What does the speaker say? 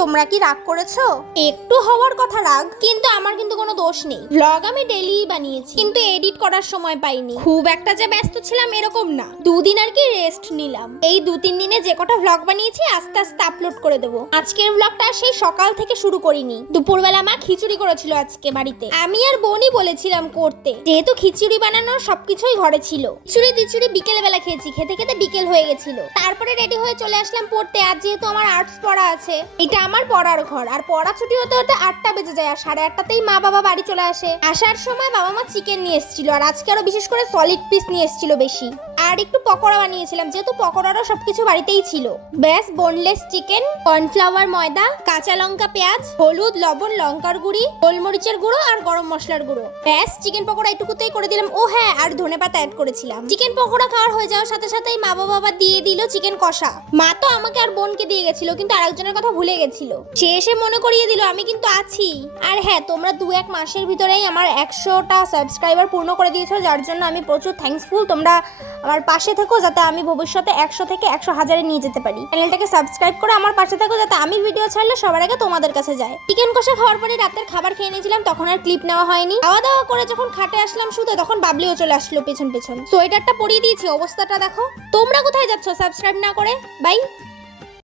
তোমরা কি রাগ করেছো? একটু হওয়ার কথা রাগ, কিন্তু আমার কিন্তু কোনো দোষ নেই। ব্লগ আমি ডেইলি বানিয়েছি, কিন্তু এডিট করার সময় পাইনি। খুব একটা যে ব্যস্ত ছিলাম এরকম না, দুদিন আর কি রেস্ট নিলাম। এই 2-3 দিনে যে কটা ব্লগ বানিয়েছি আস্তে আস্তে আপলোড করে দেবো। আজকের ব্লগটা সেই সকাল থেকে শুরু করিনি। দুপুরবেলা মা খিচুড়ি করেছিল আজকে বাড়িতে, আমি আর বোনই বলেছিলাম করতে, যেহেতু খিচুড়ি বানানোর সবকিছুই ঘরে ছিল। খিচুড়ি বিকেল বেলা খেয়েছি, খেতে খেতে বিকেল হয়ে গেছিল। তারপরে রেডি হয়ে চলে আসলাম পড়তে। আজ যেহেতু আমার আর্টস পড়া আছে, এটা আমার পড়ার ঘর, আর পড়া ছুটি হতে হতে 8টা বেজে যায়, আর 8:30তেই মা বাবা বাড়ি চলে আসে। আসার সময় বাবা মা চিকেন নিয়ে এসেছিল, আর আজকে আরো বিশেষ করে সলিড পিস নিয়ে এসেছিল বেশি। আর একটু পকোড়া বানিয়েছিলাম, যেহেতু পকোড়ারও সবকিছু বাড়িতেই ছিল। ব্যাস, বোনলেস চিকেন, কর্নফ্লাওয়ার, ময়দা, কাঁচা লঙ্কা, পেঁয়াজ, হলুদ, লবণ, লঙ্কার গুঁড়ি, গোলমরিচের গুঁড়ো আর গরম মশলার গুঁড়ো। ব্যাস, চিকেন পকোড়া এটুকুতেই করে দিলাম। ও হ্যাঁ, আর ধনেপাতা অ্যাড করেছিলাম। চিকেন পকোড়া খাওয়ার হয়ে যাওয়ার সাথে সাথেই মা বাবা দিয়ে দিল চিকেন কষা। মা তো আমাকে আর বোনকে দিয়ে গেছিল, কিন্তু আরেকজনের কথা ভুলে গেছিল। সে এসে মনে করিয়ে দিল আমি কিন্তু আছি। আর হ্যাঁ, তোমরা 2-1 মাসের ভিতরেই আমার 100টা সাবস্ক্রাইবার পূর্ণ করে দিয়েছো, যার জন্য আমি প্রচুর থ্যাঙ্কসফুল। তোমরা আমার পাশে থেকো, যাতে আমি ভবিষ্যতে 100 থেকে 100,000-এ নিয়ে যেতে পারি। চ্যানেলটাকে সাবস্ক্রাইব করে আমার পাশে থেকো, যাতে আমি ভিডিও ছাড়লে সবার আগে তোমাদের কাছে যায়। চিকেন কষা খাওয়ার পরে রাতের খাবার খেয়ে নিয়েছিলাম, তখন আর ক্লিপ নেওয়া হয়নি। খাওয়া দাওয়া করে যখন খাটে আসলাম শুতে, তখন বাবলিও চলে আসলো পেছন পেছন। সোয়েটারটা পরিয়ে দিয়েছি, অবস্থাটা দেখো। তোমরা কোথায় যাচ্ছ সাবস্ক্রাইব না করে? বাই।